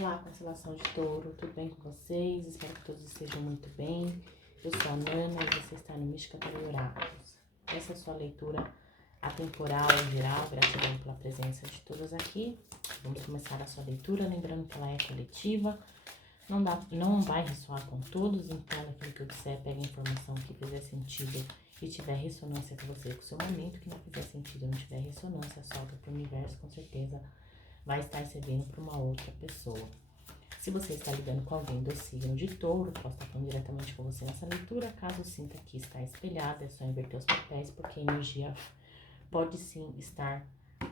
Olá, constelação de Touro, tudo bem com vocês? Espero que todos estejam muito bem. Eu sou a Nana e você está no Mística Tarô e Oráculos. Essa é a sua leitura atemporal em geral, gratidão pela presença de todos aqui. Vamos começar a sua leitura, lembrando que ela é coletiva, não vai ressoar com todos, então aquilo que eu disser, pega a informação que fizer sentido e tiver ressonância com você, com o seu momento, que não fizer sentido, não tiver ressonância, solta para o universo, com certeza vai estar recebendo para uma outra pessoa. Se você está lidando com alguém do signo de Touro, posso estar falando diretamente com você nessa leitura. Caso sinta que está espelhada, é só inverter os papéis, porque a energia pode sim estar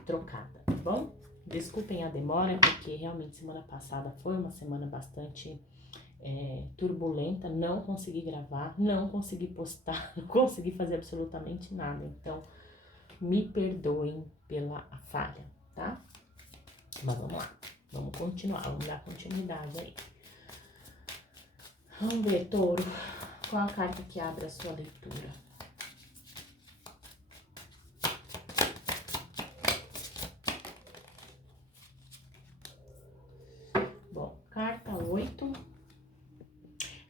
trocada, tá bom? Desculpem a demora, porque realmente semana passada foi uma semana bastante turbulenta, não consegui gravar, não consegui postar, não consegui fazer absolutamente nada. Então, me perdoem pela falha, tá? Mas vamos lá, vamos continuar, vamos dar continuidade aí. Vamos ver, Touro, qual a carta que abre a sua leitura? Bom, carta 8,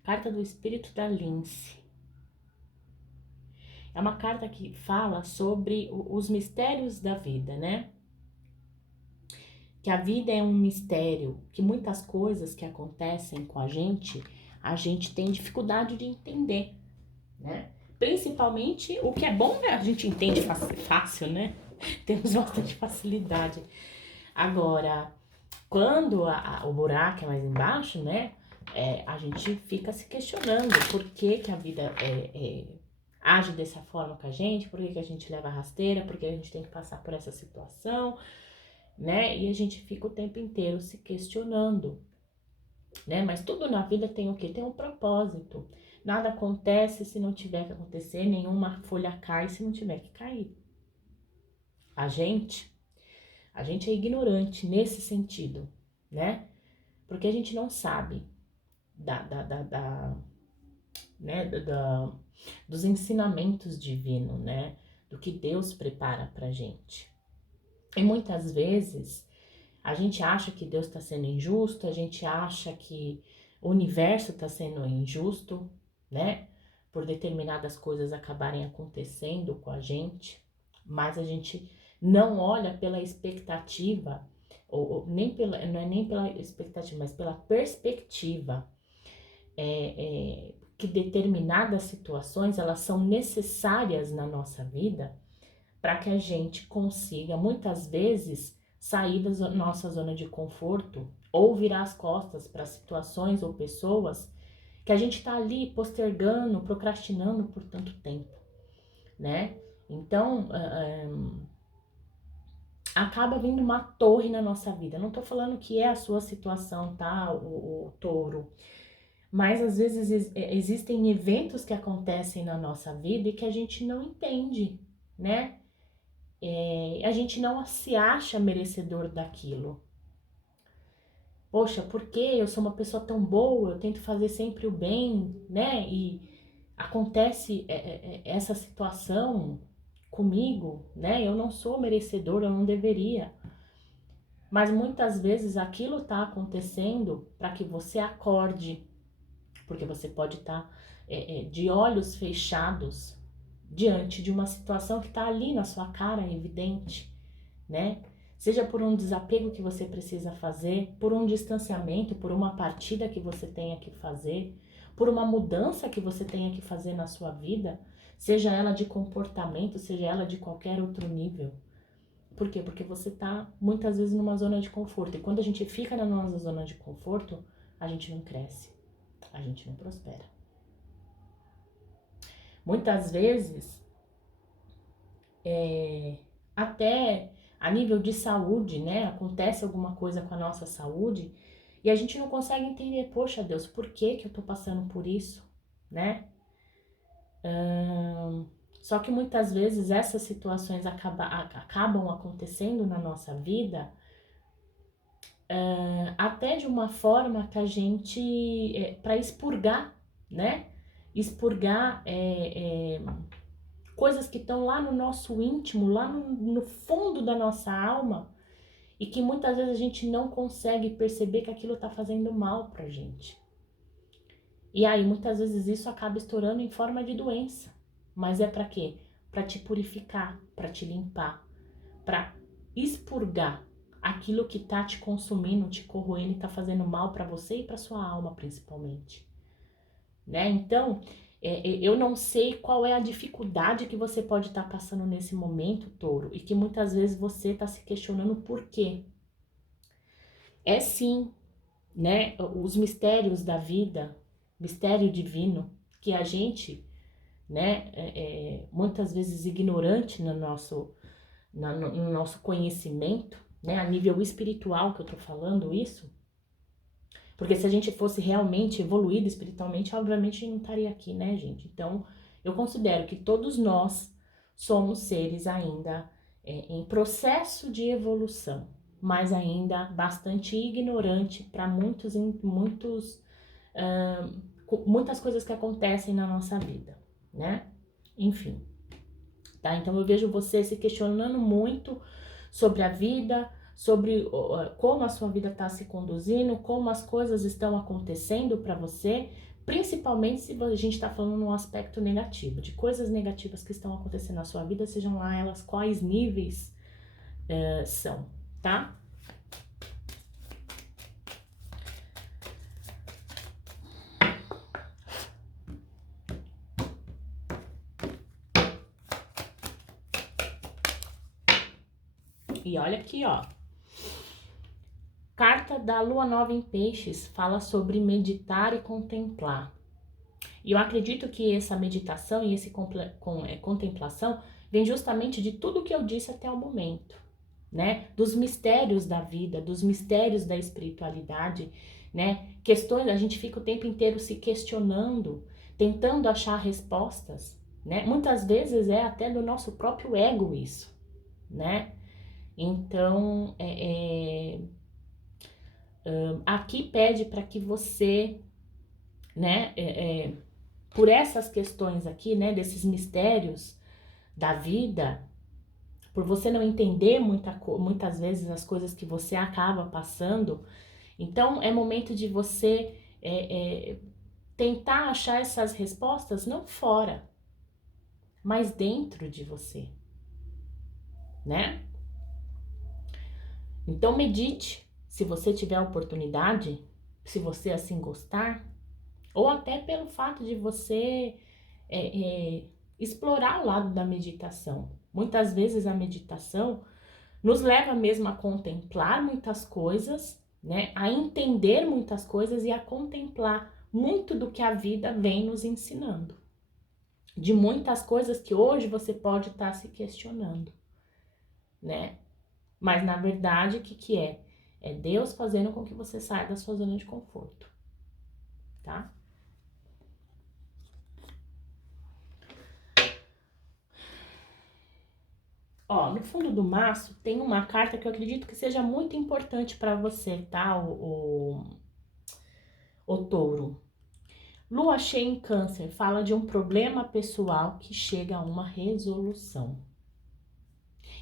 carta do Espírito da Lince. É uma carta que fala sobre os mistérios da vida, né? Que a vida é um mistério, que muitas coisas que acontecem com a gente tem dificuldade de entender, né? Principalmente o que é bom, né? A gente entende fácil, né? Temos bastante facilidade. Agora, quando o buraco é mais embaixo, né? A gente fica se questionando por que a vida age dessa forma com a gente, por que a gente leva a rasteira, por que a gente tem que passar por essa situação, né? E a gente fica o tempo inteiro se questionando, né? Mas tudo na vida tem o quê? Tem um propósito. Nada acontece se não tiver que acontecer, nenhuma folha cai se não tiver que cair. A gente é ignorante nesse sentido, né? Porque a gente não sabe dos ensinamentos divinos, né? Do que Deus prepara pra gente. E muitas vezes a gente acha que Deus está sendo injusto, a gente acha que o universo está sendo injusto, né? Por determinadas coisas acabarem acontecendo com a gente, mas a gente não olha pela expectativa, nem pela, não é nem pela expectativa, mas pela perspectiva que determinadas situações elas são necessárias na nossa vida para que a gente consiga, muitas vezes, sair da nossa zona de conforto ou virar as costas para situações ou pessoas que a gente está ali postergando, procrastinando por tanto tempo, né? Então, acaba vindo uma torre na nossa vida. Não tô falando que é a sua situação, tá, o Touro? Mas às vezes existem eventos que acontecem na nossa vida e que a gente não entende, né? A gente não se acha merecedor daquilo. Poxa, por que eu sou uma pessoa tão boa, eu tento fazer sempre o bem, né? E acontece essa situação comigo, né? Eu não sou merecedor, eu não deveria. Mas muitas vezes aquilo tá acontecendo para que você acorde, porque você pode estar de olhos fechados diante de uma situação que está ali na sua cara, evidente, né? Seja por um desapego que você precisa fazer, por um distanciamento, por uma partida que você tenha que fazer, por uma mudança que você tenha que fazer na sua vida, seja ela de comportamento, seja ela de qualquer outro nível. Por quê? Porque você tá muitas vezes numa zona de conforto. E quando a gente fica na nossa zona de conforto, a gente não cresce, a gente não prospera. Muitas vezes, até a nível de saúde, né? Acontece alguma coisa com a nossa saúde e a gente não consegue entender, poxa Deus, por que eu tô passando por isso, né? Só que muitas vezes essas situações acabam acontecendo na nossa vida até de uma forma que a gente, para expurgar, né? Expurgar coisas que estão lá no nosso íntimo, lá no fundo da nossa alma e que muitas vezes a gente não consegue perceber que aquilo tá fazendo mal pra gente. E aí, muitas vezes isso acaba estourando em forma de doença. Mas é pra quê? Pra te purificar, pra te limpar, pra expurgar aquilo que tá te consumindo, te corroendo e tá fazendo mal pra você e pra sua alma, principalmente. Né? Então, eu não sei qual é a dificuldade que você pode estar passando nesse momento, touro, e que muitas vezes você está se questionando por quê. É sim, né, os mistérios da vida, mistério divino, que a gente, né, muitas vezes ignorante no nosso conhecimento, né, a nível espiritual que eu tô falando isso, porque se a gente fosse realmente evoluído espiritualmente, obviamente a gente não estaria aqui, né, gente? Então, eu considero que todos nós somos seres ainda em processo de evolução, mas ainda bastante ignorante para muitas coisas que acontecem na nossa vida, né? Enfim, tá? Então eu vejo você se questionando muito sobre a vida, sobre como a sua vida está se conduzindo, como as coisas estão acontecendo para você, principalmente se a gente está falando num aspecto negativo, de coisas negativas que estão acontecendo na sua vida, sejam lá elas quais níveis são, tá? E olha aqui, ó. Carta da Lua Nova em Peixes fala sobre meditar e contemplar. E eu acredito que essa meditação e esse contemplação vem justamente de tudo que eu disse até o momento, né? Dos mistérios da vida, dos mistérios da espiritualidade, né? Questões, a gente fica o tempo inteiro se questionando, tentando achar respostas, né? Muitas vezes é até do nosso próprio ego isso, né? Então, aqui pede para que você, né, por essas questões aqui, né, desses mistérios da vida, por você não entender muitas vezes as coisas que você acaba passando, então é momento de você tentar achar essas respostas não fora, mas dentro de você, né? Então medite, se você tiver a oportunidade, se você assim gostar, ou até pelo fato de você explorar o lado da meditação. Muitas vezes a meditação nos leva mesmo a contemplar muitas coisas, né? A entender muitas coisas e a contemplar muito do que a vida vem nos ensinando. De muitas coisas que hoje você pode estar se questionando, né? Mas na verdade, o que é? É Deus fazendo com que você saia da sua zona de conforto, tá? Ó, no fundo do maço tem uma carta que eu acredito que seja muito importante para você, tá? O touro. Lua cheia em Câncer fala de um problema pessoal que chega a uma resolução.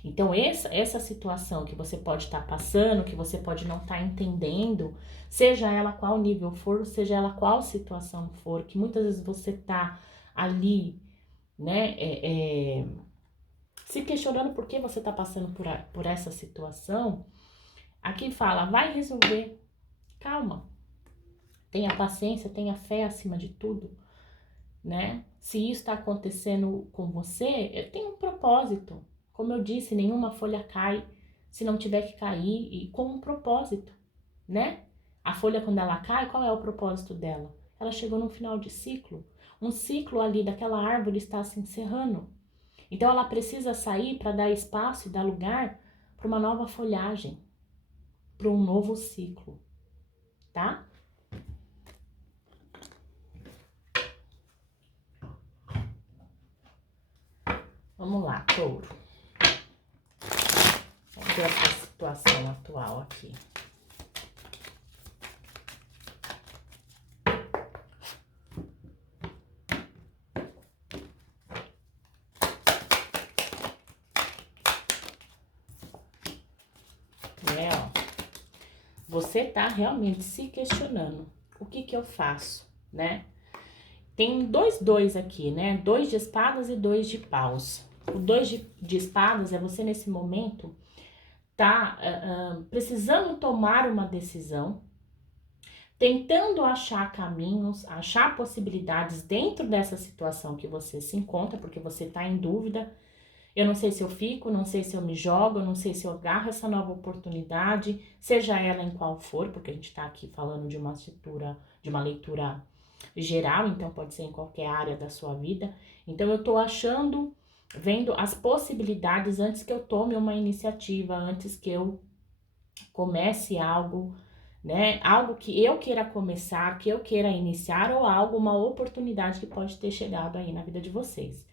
Então, essa situação que você pode estar passando, que você pode não estar entendendo, seja ela qual nível for, seja ela qual situação for, que muitas vezes você tá ali, né, se questionando por que você tá passando por essa situação, aqui fala, vai resolver, calma, tenha paciência, tenha fé acima de tudo, né? Se isso está acontecendo com você, tem um propósito. Como eu disse, nenhuma folha cai se não tiver que cair e com um propósito, né? A folha, quando ela cai, qual é o propósito dela? Ela chegou num final de ciclo. Um ciclo ali daquela árvore está se encerrando. Então ela precisa sair para dar espaço e dar lugar para uma nova folhagem, para um novo ciclo, tá? Vamos lá, touro. Vamos ver essa situação atual aqui. você tá realmente se questionando. O que que eu faço, né? Tem dois aqui, né? 2 de espadas e 2 de paus. O 2 de espadas é você nesse momento tá precisando tomar uma decisão, tentando achar caminhos, achar possibilidades dentro dessa situação que você se encontra, porque você tá em dúvida. Eu não sei se eu fico, não sei se eu me jogo, não sei se eu agarro essa nova oportunidade, seja ela em qual for, porque a gente tá aqui falando de uma leitura geral, então pode ser em qualquer área da sua vida. Então eu tô achando, vendo as possibilidades antes que eu tome uma iniciativa, antes que eu comece algo, né? Algo que eu queira começar, que eu queira iniciar, ou algo, uma oportunidade que pode ter chegado aí na vida de vocês.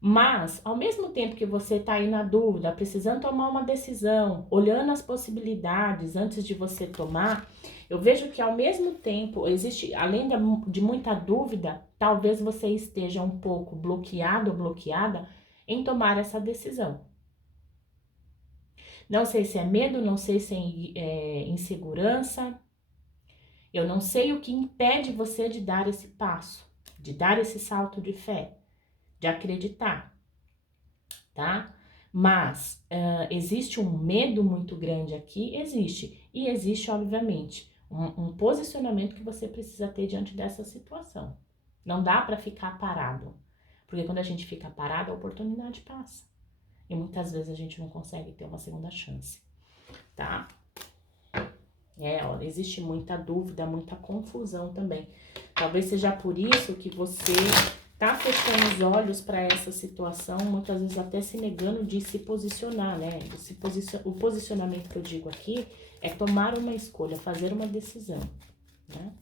Mas, ao mesmo tempo que você está aí na dúvida, precisando tomar uma decisão, olhando as possibilidades antes de você tomar, eu vejo que ao mesmo tempo existe, além de muita dúvida, talvez você esteja um pouco bloqueado ou bloqueada em tomar essa decisão. Não sei se é medo, não sei se é insegurança, eu não sei o que impede você de dar esse passo, de dar esse salto de fé, de acreditar, tá? Mas existe um medo muito grande aqui? Existe. E existe, obviamente, um posicionamento que você precisa ter diante dessa situação. Não dá para ficar parado. Porque quando a gente fica parado, a oportunidade passa. E muitas vezes a gente não consegue ter uma segunda chance, tá? Olha, existe muita dúvida, muita confusão também. Talvez seja por isso que você tá fechando os olhos para essa situação, muitas vezes até se negando de se posicionar, né? O posicionamento que eu digo aqui é tomar uma escolha, fazer uma decisão, né?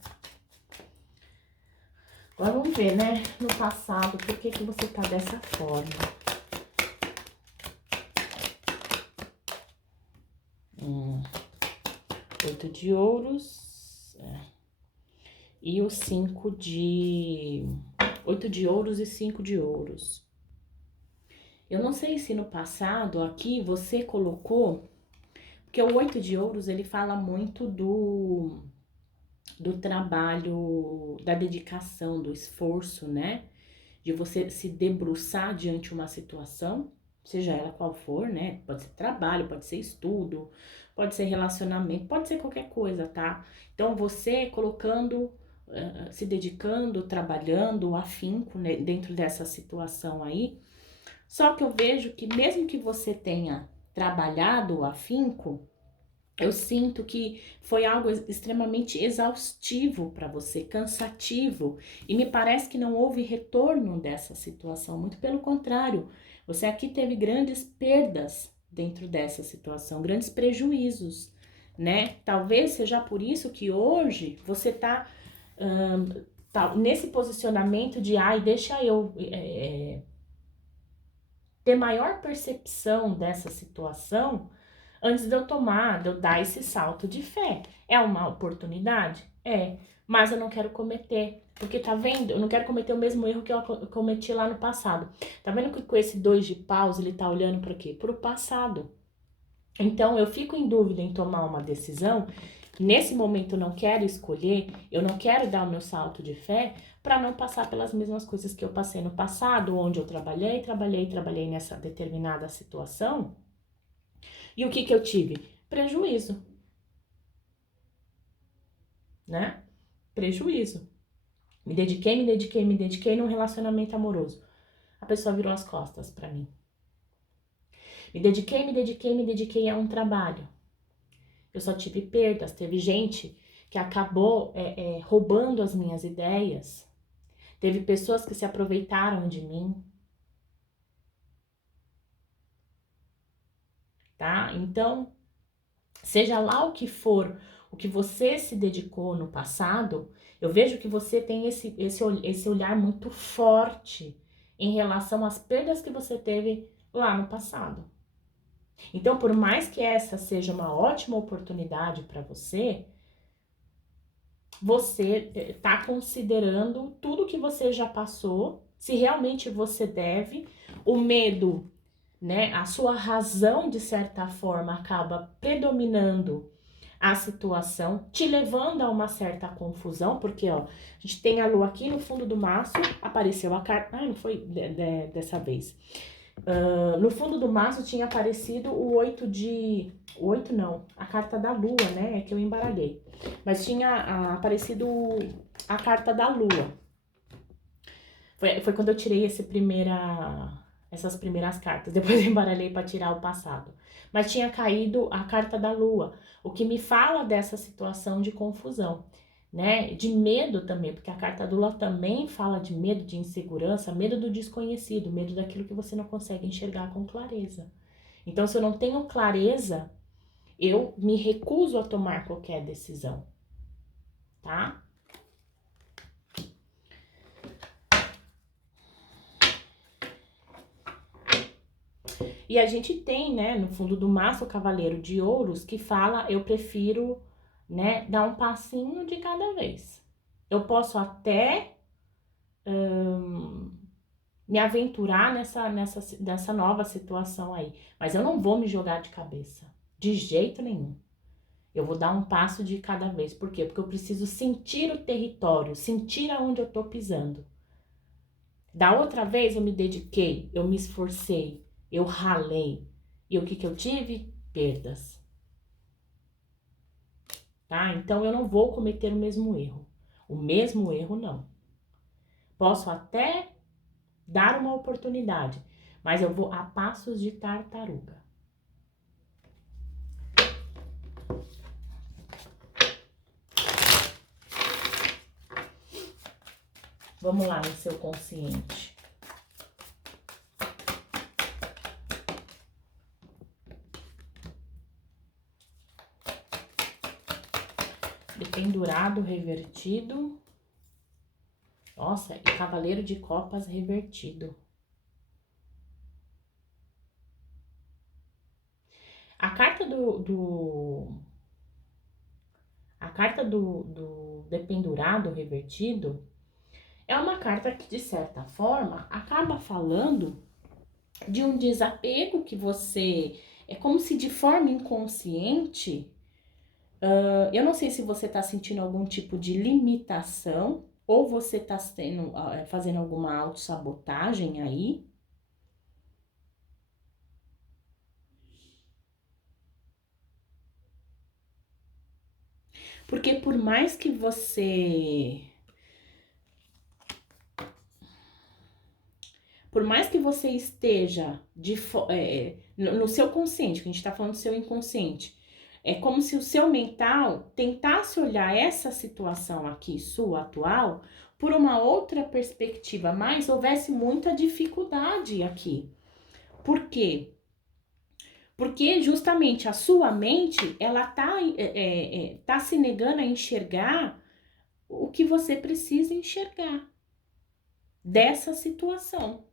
Agora vamos ver, né, no passado, por que que você tá dessa forma. 8 de ouros, e o 5 de... 8 de ouros e 5 de ouros. Eu não sei se no passado aqui você colocou, porque o 8 de ouros ele fala muito do trabalho, da dedicação, do esforço, né? De você se debruçar diante uma situação, seja ela qual for, né? Pode ser trabalho, pode ser estudo, pode ser relacionamento, pode ser qualquer coisa, tá? Então você colocando, se dedicando, trabalhando, afinco, né, dentro dessa situação aí. Só que eu vejo que mesmo que você tenha trabalhado o afinco, eu sinto que foi algo extremamente exaustivo para você, cansativo, e me parece que não houve retorno dessa situação, muito pelo contrário, você aqui teve grandes perdas dentro dessa situação, grandes prejuízos, né? Talvez seja por isso que hoje você tá nesse posicionamento de, ai, deixa eu ter maior percepção dessa situação antes de eu tomar, de eu dar esse salto de fé. É uma oportunidade? É, mas eu não quero cometer, porque tá vendo? Eu não quero cometer o mesmo erro que eu cometi lá no passado. Tá vendo que com esse 2 de paus ele tá olhando para quê? Pro passado. Então eu fico em dúvida em tomar uma decisão. Nesse momento eu não quero escolher, eu não quero dar o meu salto de fé para não passar pelas mesmas coisas que eu passei no passado, onde eu trabalhei nessa determinada situação. E o que que eu tive? Prejuízo, né? Prejuízo. Me dediquei num relacionamento amoroso. A pessoa virou as costas pra mim. Me dediquei a um trabalho. Eu só tive perdas. Teve gente que acabou roubando as minhas ideias. Teve pessoas que se aproveitaram de mim, tá? Então, seja lá o que for, o que você se dedicou no passado, eu vejo que você tem esse olhar muito forte em relação às perdas que você teve lá no passado. Então, por mais que essa seja uma ótima oportunidade para você, você está considerando tudo que você já passou, se realmente você deve, o medo, né? A sua razão, de certa forma, acaba predominando a situação, te levando a uma certa confusão, porque, ó, a gente tem a lua aqui no fundo do maço, apareceu a carta, não foi dessa vez. No fundo do maço tinha aparecido o 8 de... O 8 não, a carta da lua, né? É que eu embaralhei. Mas tinha aparecido a carta da lua. Foi quando eu tirei essas primeiras cartas. Depois eu embaralhei para tirar o passado. Mas tinha caído a carta da lua, o que me fala dessa situação de confusão, né? De medo também, porque a carta da lua também fala de medo, de insegurança, medo do desconhecido, medo daquilo que você não consegue enxergar com clareza. Então, se eu não tenho clareza, eu me recuso a tomar qualquer decisão, tá? E a gente tem, né, no fundo do maço, o Cavaleiro de Ouros, que fala, eu prefiro, né, dar um passinho de cada vez. Eu posso até me aventurar nessa nova situação aí, mas eu não vou me jogar de cabeça, de jeito nenhum. Eu vou dar um passo de cada vez. Por quê? Porque eu preciso sentir o território, sentir aonde eu tô pisando. Da outra vez eu me dediquei, eu me esforcei, eu ralei. E o que eu tive? Perdas. Tá? Então eu não vou cometer o mesmo erro. O mesmo erro não. Posso até dar uma oportunidade, mas eu vou a passos de tartaruga. Vamos lá no seu consciente. Dependurado, revertido. Nossa, e Cavaleiro de Copas revertido. A carta do dependurado revertido é uma carta que, de certa forma, acaba falando de um desapego que você... É como se de forma inconsciente... eu não sei se você tá sentindo algum tipo de limitação ou você tá fazendo alguma autossabotagem aí. Porque por mais que você esteja no seu consciente, que a gente tá falando do seu inconsciente, é como se o seu mental tentasse olhar essa situação aqui, sua atual, por uma outra perspectiva, mas houvesse muita dificuldade aqui. Por quê? Porque justamente a sua mente, ela tá se negando a enxergar o que você precisa enxergar dessa situação.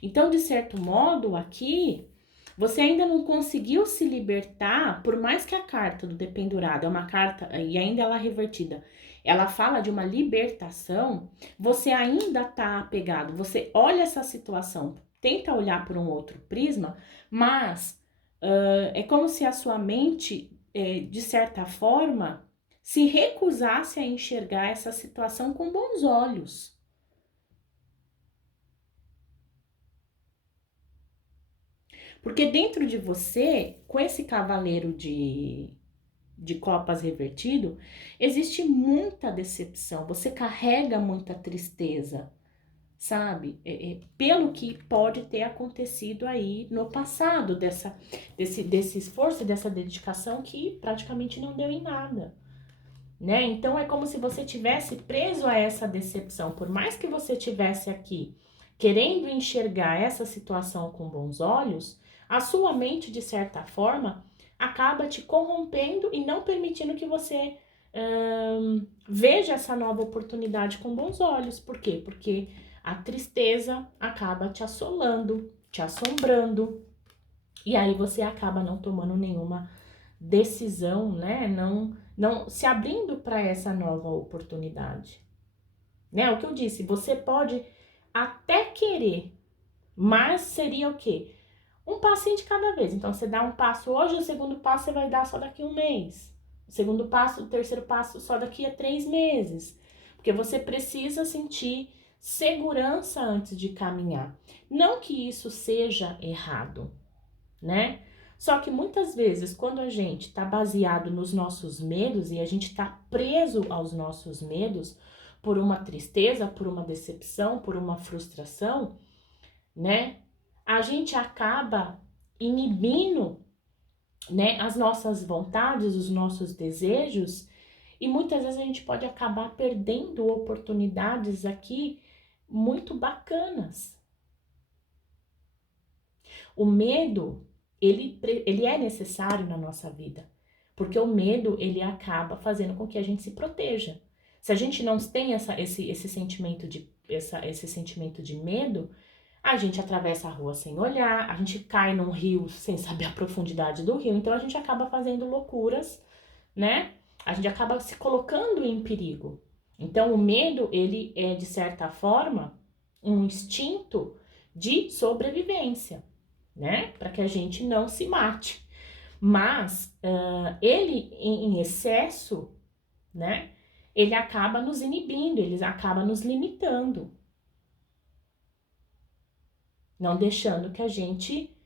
Então, de certo modo, aqui, você ainda não conseguiu se libertar, por mais que a carta do dependurado é uma carta, e ainda ela é revertida, ela fala de uma libertação, você ainda tá apegado, você olha essa situação, tenta olhar por um outro prisma, mas é como se a sua mente, de certa forma, se recusasse a enxergar essa situação com bons olhos. Porque dentro de você, com esse cavaleiro de copas revertido, existe muita decepção, você carrega muita tristeza, sabe? Pelo que pode ter acontecido aí no passado, desse esforço e dessa dedicação que praticamente não deu em nada. Né? Então é como se você tivesse preso a essa decepção, por mais que você tivesse aqui querendo enxergar essa situação com bons olhos, a sua mente, de certa forma, acaba te corrompendo e não permitindo que você veja essa nova oportunidade com bons olhos. Por quê? Porque a tristeza acaba te assolando, te assombrando, e aí você acaba não tomando nenhuma decisão, né? Não se abrindo para essa nova oportunidade. Né? O que eu disse, você pode até querer, mas seria o quê? Um passinho de cada vez. Então, você dá um passo hoje, o segundo passo você vai dar só daqui a um mês. O segundo passo, o terceiro passo só daqui a 3 meses. Porque você precisa sentir segurança antes de caminhar. Não que isso seja errado, né? Só que muitas vezes, quando a gente tá baseado nos nossos medos e a gente tá preso aos nossos medos por uma tristeza, por uma decepção, por uma frustração, né? A gente acaba inibindo, né, as nossas vontades, os nossos desejos, e muitas vezes a gente pode acabar perdendo oportunidades aqui muito bacanas. O medo, ele é necessário na nossa vida, porque o medo, ele acaba fazendo com que a gente se proteja. Se a gente não tem esse sentimento de medo, a gente atravessa a rua sem olhar, a gente cai num rio sem saber a profundidade do rio, então a gente acaba fazendo loucuras, né? A gente acaba se colocando em perigo. Então o medo, ele é de certa forma um instinto de sobrevivência, né? Para que a gente não se mate. Mas ele em excesso, né? Ele acaba nos inibindo, ele acaba nos limitando, não deixando que a gente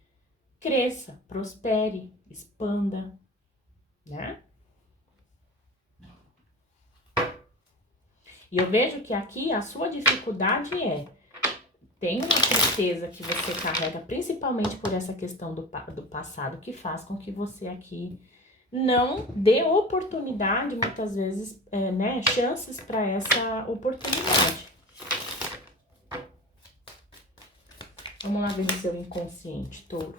cresça, prospere, expanda, né? E eu vejo que aqui a sua dificuldade tem uma tristeza que você carrega, principalmente por essa questão do passado, que faz com que você aqui não dê oportunidade, muitas vezes, né, chances para essa oportunidade. Vamos lá ver o seu inconsciente, touro.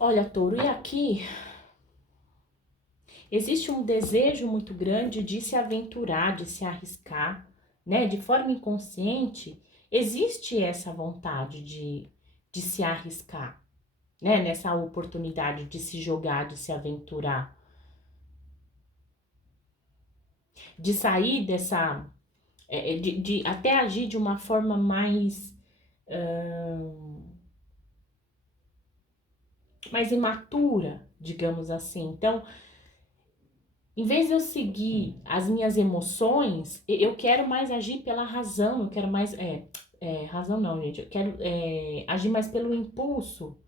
Olha, touro, e aqui existe um desejo muito grande de se aventurar, de se arriscar, né? De forma inconsciente, existe essa vontade de se arriscar, né? Nessa oportunidade de se jogar, de se aventurar, de sair dessa, de até agir de uma forma mais imatura, digamos assim. Então, em vez de eu seguir as minhas emoções, eu quero mais agir pela razão, eu quero mais. Razão não, gente. Eu quero agir mais pelo impulso,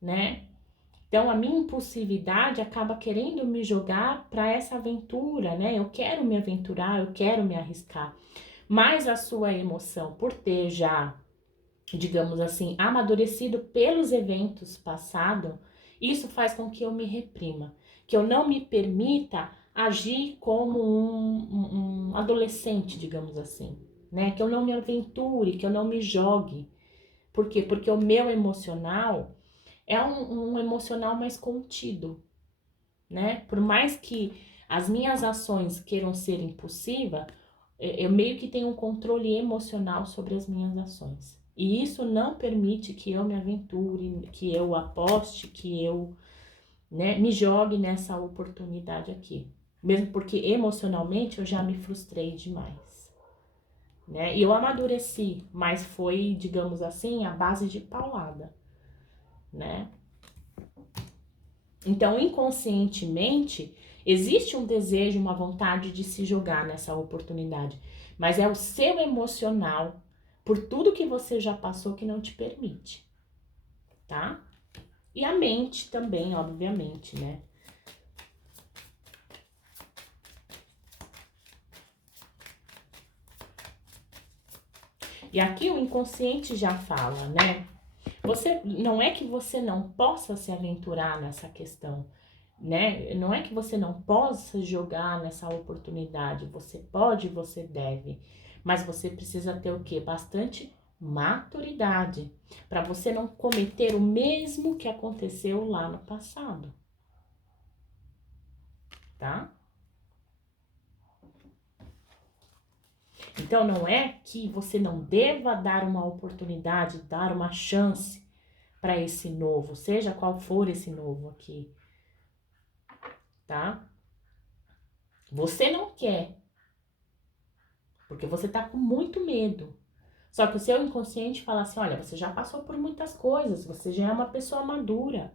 né? Então a minha impulsividade acaba querendo me jogar para essa aventura, né? Eu quero me aventurar, eu quero me arriscar. Mas a sua emoção, por ter já, digamos assim, amadurecido pelos eventos passados, isso faz com que eu me reprima, que eu não me permita agir como um adolescente, digamos assim, né? Que eu não me aventure, que eu não me jogue. Por quê? Porque o meu emocional é um emocional mais contido, né? Por mais que as minhas ações queiram ser impulsivas, eu meio que tenho um controle emocional sobre as minhas ações. E isso não permite que eu me aventure, que eu aposte, que eu, né, me jogue nessa oportunidade aqui. Mesmo porque emocionalmente eu já me frustrei demais, né? E eu amadureci, mas foi, digamos assim, a base de paulada, né? Então, inconscientemente, existe um desejo, uma vontade de se jogar nessa oportunidade, mas é o seu emocional, por tudo que você já passou, que não te permite, tá? E a mente também, obviamente, né? E aqui o inconsciente já fala, né? Você não é que você não possa se aventurar nessa questão, né? Não é que você não possa jogar nessa oportunidade. Você pode, você deve, mas você precisa ter o quê? Bastante maturidade para você não cometer o mesmo que aconteceu lá no passado, tá? Então, não é que você não deva dar uma oportunidade, dar uma chance para esse novo, seja qual for esse novo aqui, tá? Você não quer, porque você tá com muito medo. Só que o seu inconsciente fala assim, olha, você já passou por muitas coisas, você já é uma pessoa madura,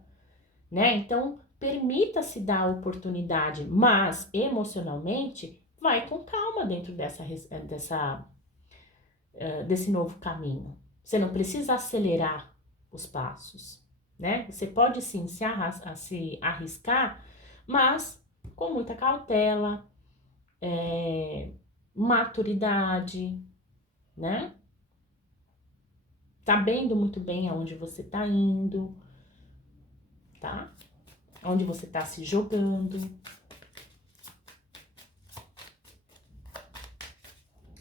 né? Então, permita-se dar a oportunidade, mas emocionalmente, vai com calma dentro desse novo caminho. Você não precisa acelerar os passos, né? Você pode sim se arriscar, mas com muita cautela, maturidade, né? Sabendo muito bem aonde você tá indo, tá? Onde você tá se jogando.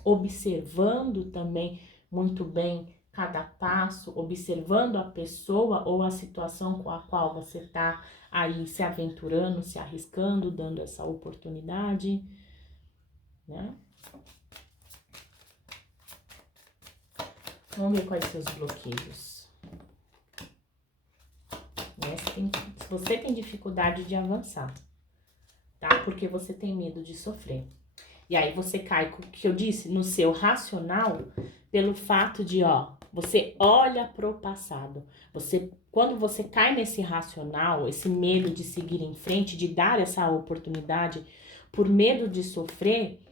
Observando também muito bem cada passo, observando a pessoa ou a situação com a qual você tá aí se aventurando, se arriscando, dando essa oportunidade, né? Vamos ver quais são os bloqueios. Né? Se você tem dificuldade de avançar, tá? Porque você tem medo de sofrer. E aí você cai, com o que eu disse, no seu racional, pelo fato de, ó, você olha pro passado. Quando você cai nesse racional, esse medo de seguir em frente, de dar essa oportunidade, por medo de sofrer,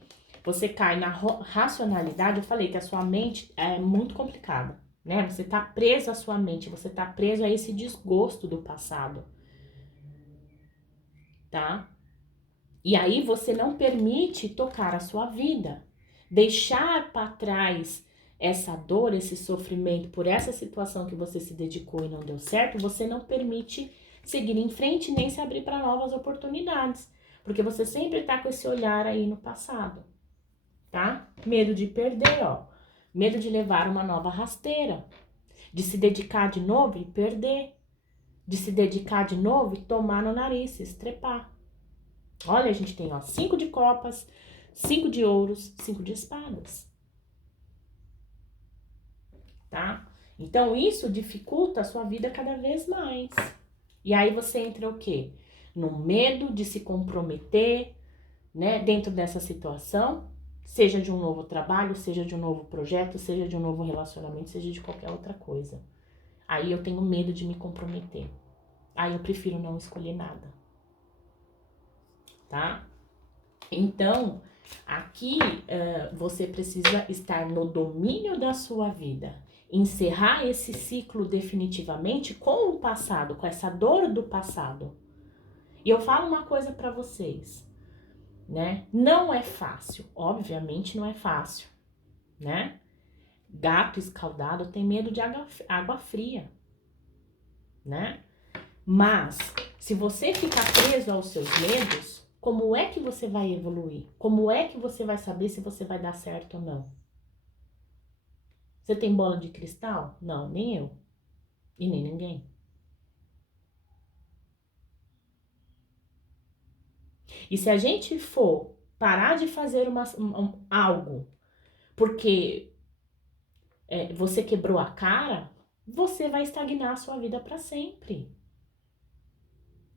você cai na racionalidade. Eu falei que a sua mente é muito complicada, né? Você tá preso à sua mente, você tá preso a esse desgosto do passado, tá? E aí você não permite tocar a sua vida, deixar para trás essa dor, esse sofrimento por essa situação que você se dedicou e não deu certo, você não permite seguir em frente nem se abrir para novas oportunidades, porque você sempre tá com esse olhar aí no passado, tá? Medo de perder, ó. Medo de levar uma nova rasteira, de se dedicar de novo e perder, de se dedicar de novo e tomar no nariz, se estrepar. Olha, a gente tem, ó, 5 de copas, 5 de ouros, 5 de espadas, tá? Então, isso dificulta a sua vida cada vez mais. E aí você entra o quê? No medo de se comprometer, né, dentro dessa situação, seja de um novo trabalho, seja de um novo projeto, seja de um novo relacionamento, seja de qualquer outra coisa. Aí eu tenho medo de me comprometer. Aí eu prefiro não escolher nada, tá? Então, aqui você precisa estar no domínio da sua vida, encerrar esse ciclo definitivamente com o passado, com essa dor do passado. E eu falo uma coisa para vocês, né? Não é fácil, obviamente não é fácil, né? Gato escaldado tem medo de água fria, né? Mas, se você ficar preso aos seus medos, como é que você vai evoluir? Como é que você vai saber se você vai dar certo ou não? Você tem bola de cristal? Não, nem eu. E nem ninguém. E se a gente for parar de fazer algo porque você quebrou a cara, você vai estagnar a sua vida para sempre.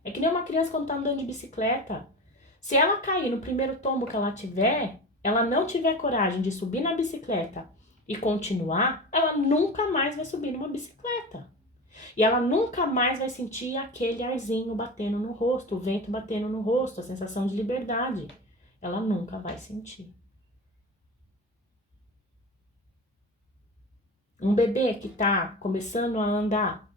É que nem uma criança quando tá andando de bicicleta. Se ela cair no primeiro tombo que ela tiver, ela não tiver coragem de subir na bicicleta e continuar, ela nunca mais vai subir numa bicicleta. E ela nunca mais vai sentir aquele arzinho batendo no rosto, o vento batendo no rosto, a sensação de liberdade. Ela nunca vai sentir. Um bebê que tá começando a andar,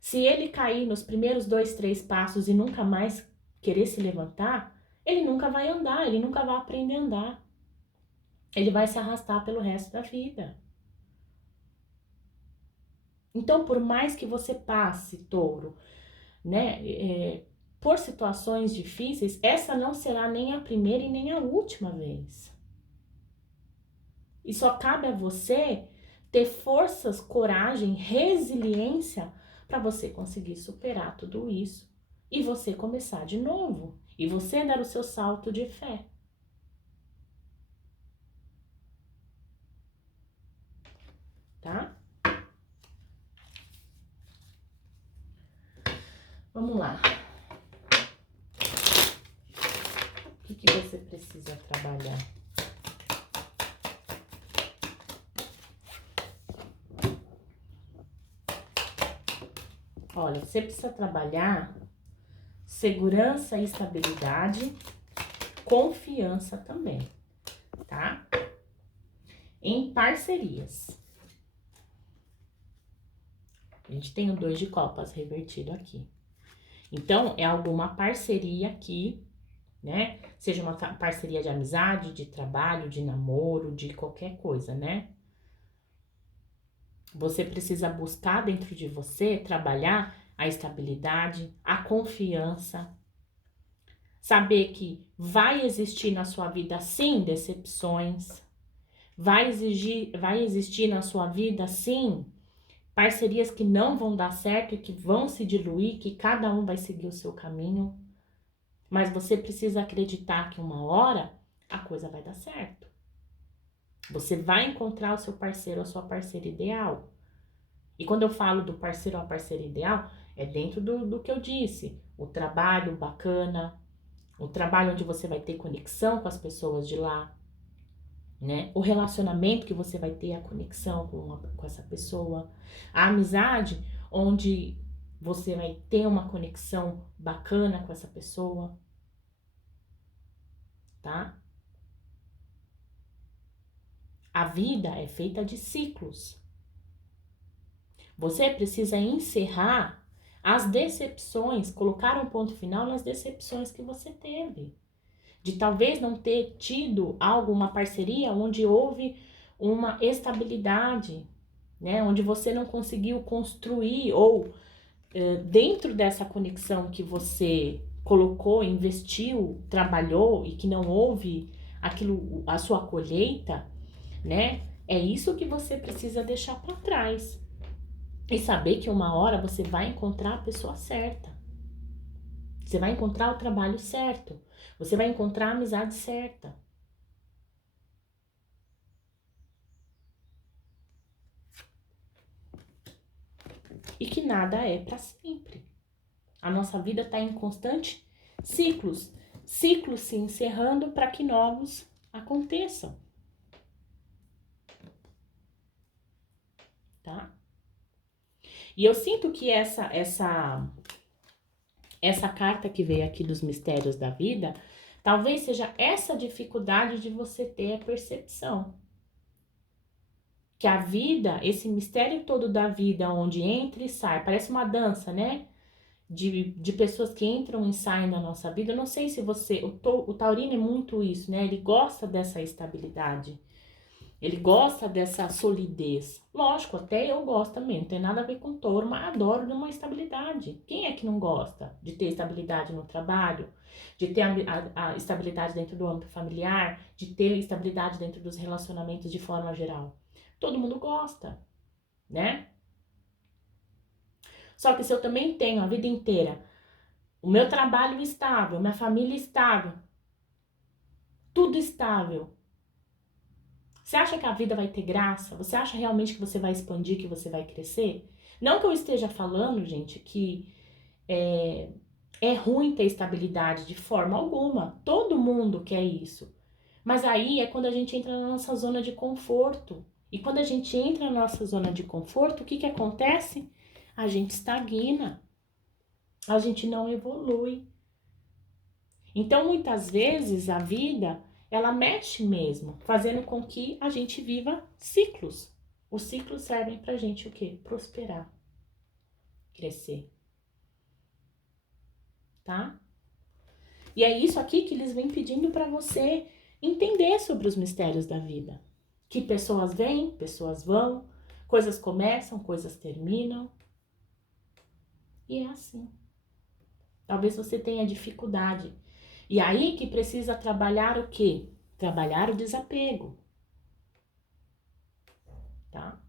se ele cair nos primeiros 2, 3 passos e nunca mais querer se levantar, ele nunca vai andar, ele nunca vai aprender a andar. Ele vai se arrastar pelo resto da vida. Então, por mais que você passe, touro, né, por situações difíceis, essa não será nem a primeira e nem a última vez. E só cabe a você ter forças, coragem, resiliência para você conseguir superar tudo isso e você começar de novo e você dar o seu salto de fé. tá? Vamos lá. O que você precisa trabalhar? Olha, você precisa trabalhar segurança e estabilidade, confiança também, tá? Em parcerias. A gente tem o 2 de copas revertido aqui. Então, é alguma parceria aqui, né? Seja uma parceria de amizade, de trabalho, de namoro, de qualquer coisa, né? Você precisa buscar dentro de você, trabalhar a estabilidade, a confiança, saber que vai existir na sua vida, sim, decepções, vai existir na sua vida, sim, parcerias que não vão dar certo e que vão se diluir, que cada um vai seguir o seu caminho, mas você precisa acreditar que uma hora a coisa vai dar certo. Você vai encontrar o seu parceiro ou a sua parceira ideal. E quando eu falo do parceiro ou a parceira ideal, é dentro do que eu disse. O trabalho bacana, o trabalho onde você vai ter conexão com as pessoas de lá, né? O relacionamento que você vai ter a conexão com essa pessoa. A amizade, onde você vai ter uma conexão bacana com essa pessoa, tá? A vida é feita de ciclos. Você precisa encerrar as decepções, colocar um ponto final nas decepções que você teve. De talvez não ter tido alguma parceria onde houve uma estabilidade, né? Onde você não conseguiu construir ou dentro dessa conexão que você colocou, investiu, trabalhou e que não houve aquilo, a sua colheita, né? É isso que você precisa deixar para trás. E saber que uma hora você vai encontrar a pessoa certa. Você vai encontrar o trabalho certo. Você vai encontrar a amizade certa. E que nada é para sempre. A nossa vida está em constante ciclos. Ciclos se encerrando para que novos aconteçam. Tá? E eu sinto que essa carta que veio aqui dos mistérios da vida, talvez seja essa dificuldade de você ter a percepção. Que a vida, esse mistério todo da vida, onde entra e sai, parece uma dança, né? De pessoas que entram e saem da nossa vida. Eu não sei se você... O taurino é muito isso, né? Ele gosta dessa estabilidade. Ele gosta dessa solidez. Lógico, até eu gosto também. Não tem nada a ver com touro, mas adoro uma estabilidade. Quem é que não gosta de ter estabilidade no trabalho? De ter a estabilidade dentro do âmbito familiar? De ter estabilidade dentro dos relacionamentos de forma geral? Todo mundo gosta, né? Só que se eu também tenho a vida inteira o meu trabalho estável, minha família estável, tudo estável, você acha que a vida vai ter graça? Você acha realmente que você vai expandir, que você vai crescer? Não que eu esteja falando, gente, que é ruim ter estabilidade de forma alguma. Todo mundo quer isso. Mas aí é quando a gente entra na nossa zona de conforto. E quando a gente entra na nossa zona de conforto, o que que acontece? A gente estagna. A gente não evolui. Então, muitas vezes, a vida, ela mexe mesmo, fazendo com que a gente viva ciclos. Os ciclos servem pra gente o quê? Prosperar, crescer, tá? E é isso aqui que eles vêm pedindo pra você entender sobre os mistérios da vida. Que pessoas vêm, pessoas vão, coisas começam, coisas terminam. E é assim. Talvez você tenha dificuldade. E aí que precisa trabalhar o quê? Trabalhar o desapego, tá?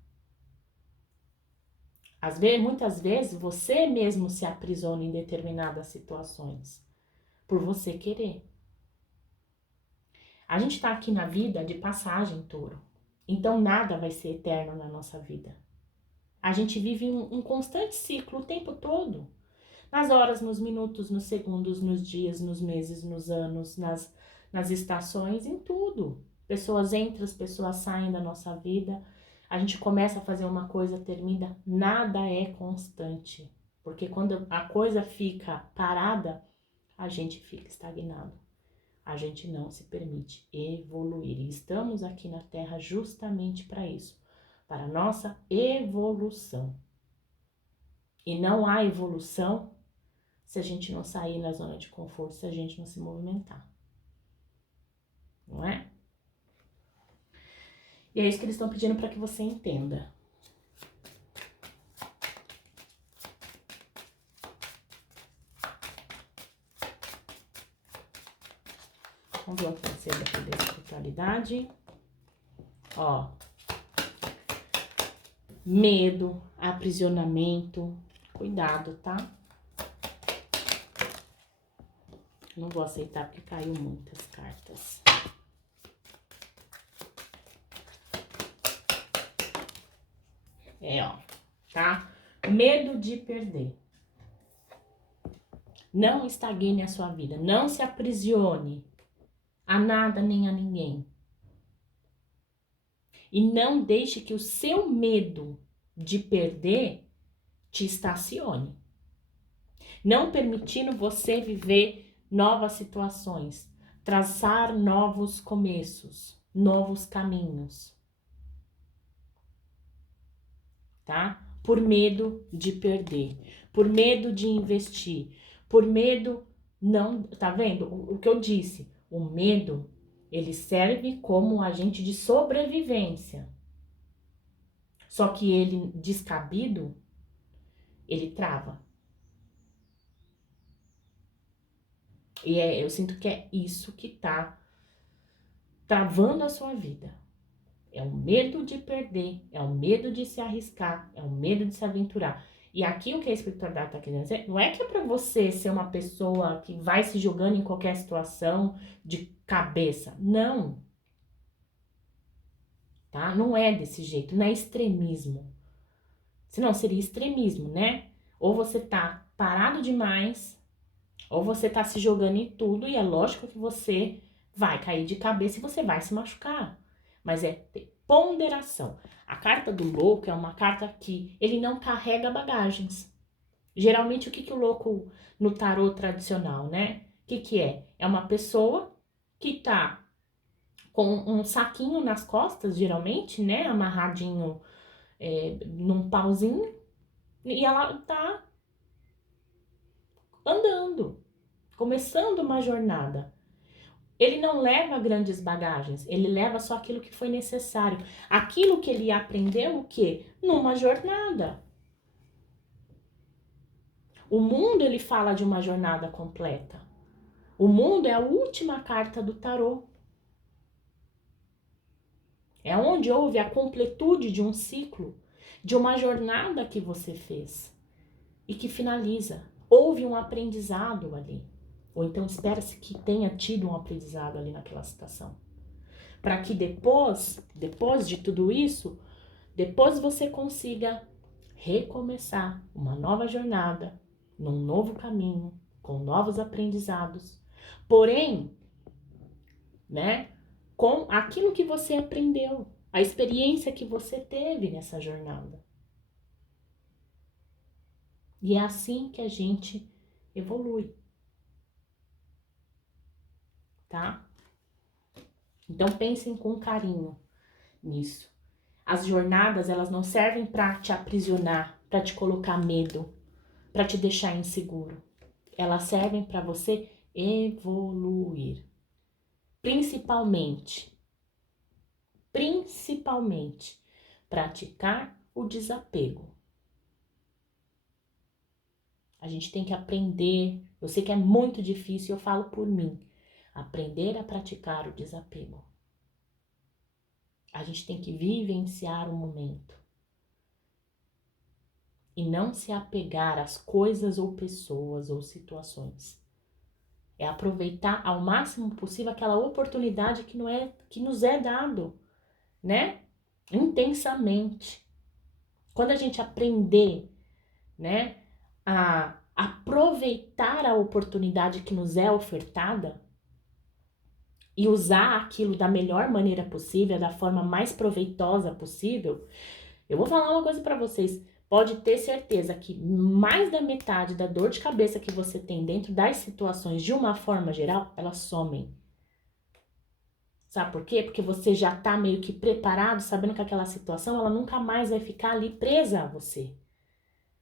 Muitas vezes você mesmo se aprisiona em determinadas situações, por você querer. A gente tá aqui na vida de passagem, touro. Então nada vai ser eterno na nossa vida. A gente vive um constante ciclo o tempo todo. Nas horas, nos minutos, nos segundos, nos dias, nos meses, nos anos, nas estações, em tudo. Pessoas entram, as pessoas saem da nossa vida. A gente começa a fazer uma coisa, termina. Nada é constante. Porque quando a coisa fica parada, a gente fica estagnado. A gente não se permite evoluir. E estamos aqui na Terra justamente para isso. Para a nossa evolução. E não há evolução se a gente não sair da zona de conforto, se a gente não se movimentar. Não é? E é isso que eles estão pedindo para que você entenda. Vamos ver o conselho aqui da espiritualidade. Ó. Medo, aprisionamento. Cuidado, tá? Não vou aceitar porque caiu muitas cartas. Ó, tá? Medo de perder. Não estagne a sua vida, não se aprisione a nada nem a ninguém. E não deixe que o seu medo de perder te estacione. Não permitindo você viver novas situações, traçar novos começos, novos caminhos. Tá? Por medo de perder, por medo de investir, por medo não, tá vendo? O que eu disse, o medo, ele serve como agente de sobrevivência. Só que ele descabido, ele trava. E eu sinto que é isso que tá travando a sua vida. É o medo de perder, é o medo de se arriscar, é o medo de se aventurar. E aqui o que a espiritualidade está querendo dizer, não é que é para você ser uma pessoa que vai se jogando em qualquer situação de cabeça. Não. Tá? Não é desse jeito, não é extremismo. Senão seria extremismo, né? Ou você tá parado demais, ou você tá se jogando em tudo, e é lógico que você vai cair de cabeça e você vai se machucar. Mas é ter ponderação. A carta do louco é uma carta que ele não carrega bagagens. Geralmente, o que o louco no tarô tradicional, né? O que é? É uma pessoa que tá com um saquinho nas costas, geralmente, né? Amarradinho num pauzinho. E ela tá andando, começando uma jornada. Ele não leva grandes bagagens, ele leva só aquilo que foi necessário. Aquilo que ele aprendeu, o quê? Numa jornada. O mundo, ele fala de uma jornada completa. O mundo é a última carta do tarô. É onde houve a completude de um ciclo, de uma jornada que você fez e que finaliza. Houve um aprendizado ali. Ou então espera-se que tenha tido um aprendizado ali naquela situação. Para que depois de tudo isso, depois você consiga recomeçar uma nova jornada, num novo caminho, com novos aprendizados. Porém, né, com aquilo que você aprendeu, a experiência que você teve nessa jornada. E é assim que a gente evolui. Tá? Então pensem com carinho nisso. As jornadas, elas não servem para te aprisionar, para te colocar medo, para te deixar inseguro. Elas servem para você evoluir. Principalmente, praticar o desapego. A gente tem que aprender, eu sei que é muito difícil, eu falo por mim, aprender a praticar o desapego. A gente tem que vivenciar o momento. E não se apegar às coisas ou pessoas ou situações. É aproveitar ao máximo possível aquela oportunidade que nos é dado, né? intensamente. Quando a gente aprender, né, a aproveitar a oportunidade que nos é ofertada e usar aquilo da melhor maneira possível, da forma mais proveitosa possível, eu vou falar uma coisa para vocês. Pode ter certeza que mais da metade da dor de cabeça que você tem dentro das situações, de uma forma geral, elas somem. Sabe por quê? Porque você já tá meio que preparado, sabendo que aquela situação, ela nunca mais vai ficar ali presa a você.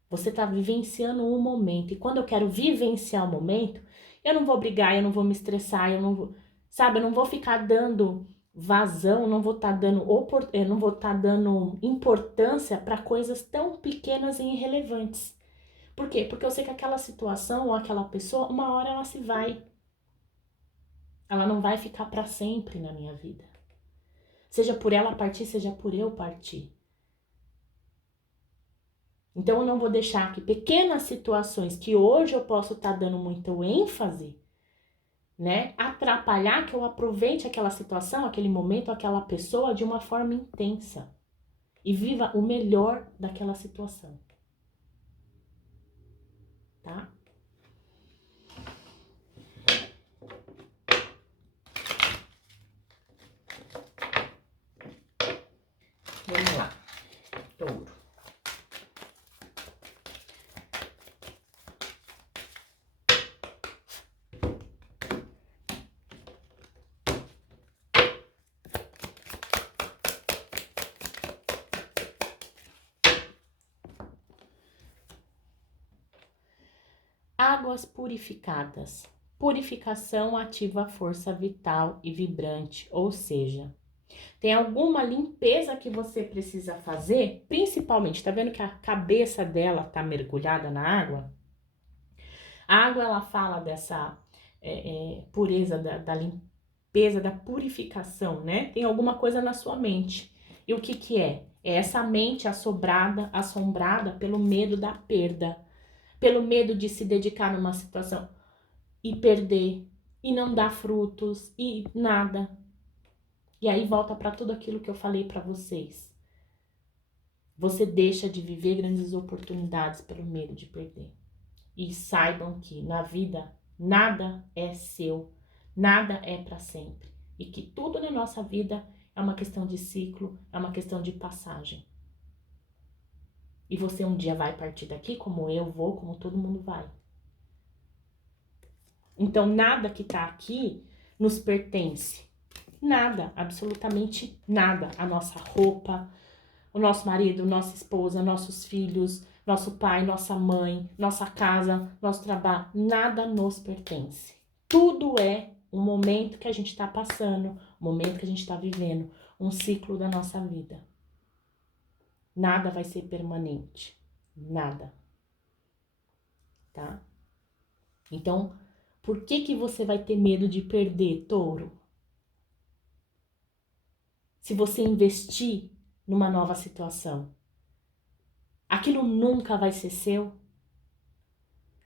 Você tá vivenciando um momento. E quando eu quero vivenciar o momento, eu não vou brigar, eu não vou me estressar, eu não vou, sabe, eu não vou ficar dando vazão, eu não vou estar eu não vou estar dando importância para coisas tão pequenas e irrelevantes. Por quê? Porque eu sei que aquela situação ou aquela pessoa, uma hora ela se vai. Ela não vai ficar para sempre na minha vida. Seja por ela partir, seja por eu partir. Então eu não vou deixar que pequenas situações que hoje eu posso estar dando muito ênfase, né, atrapalhar que eu aproveite aquela situação, aquele momento, aquela pessoa de uma forma intensa e viva o melhor daquela situação, tá? Vamos lá, touro. Águas purificadas. Purificação ativa a força vital e vibrante, ou seja, tem alguma limpeza que você precisa fazer, principalmente, tá vendo que a cabeça dela tá mergulhada na água? A água, ela fala dessa pureza, da limpeza, da purificação, né? Tem alguma coisa na sua mente. E o que que é? É essa mente assombrada pelo medo da perda, pelo medo de se dedicar numa situação e perder, e não dar frutos, e nada. E aí volta para tudo aquilo que eu falei para vocês. Você deixa de viver grandes oportunidades pelo medo de perder. E saibam que na vida nada é seu, nada é para sempre. E que tudo na nossa vida é uma questão de ciclo, é uma questão de passagem. E você um dia vai partir daqui, como eu vou, como todo mundo vai. Então nada que tá aqui nos pertence. Nada, absolutamente nada. A nossa roupa, o nosso marido, nossa esposa, nossos filhos, nosso pai, nossa mãe, nossa casa, nosso trabalho, nada nos pertence. Tudo é um momento que a gente está passando, um momento que a gente está vivendo, um ciclo da nossa vida. Nada vai ser permanente, nada, tá? Então, por que você vai ter medo de perder, touro? Se você investir numa nova situação, aquilo nunca vai ser seu.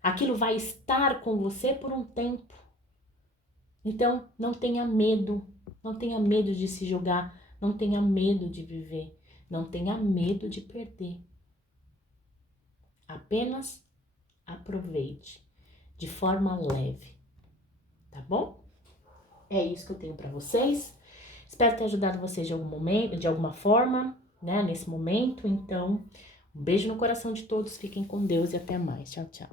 Aquilo vai estar com você por um tempo. Então, não tenha medo. Não tenha medo de se jogar. Não tenha medo de viver. Não tenha medo de perder. Apenas aproveite de forma leve. Tá bom? É isso que eu tenho pra vocês. Espero ter ajudado vocês de algum momento, de alguma forma, né, nesse momento. Então, um beijo no coração de todos. Fiquem com Deus e até mais. Tchau, tchau.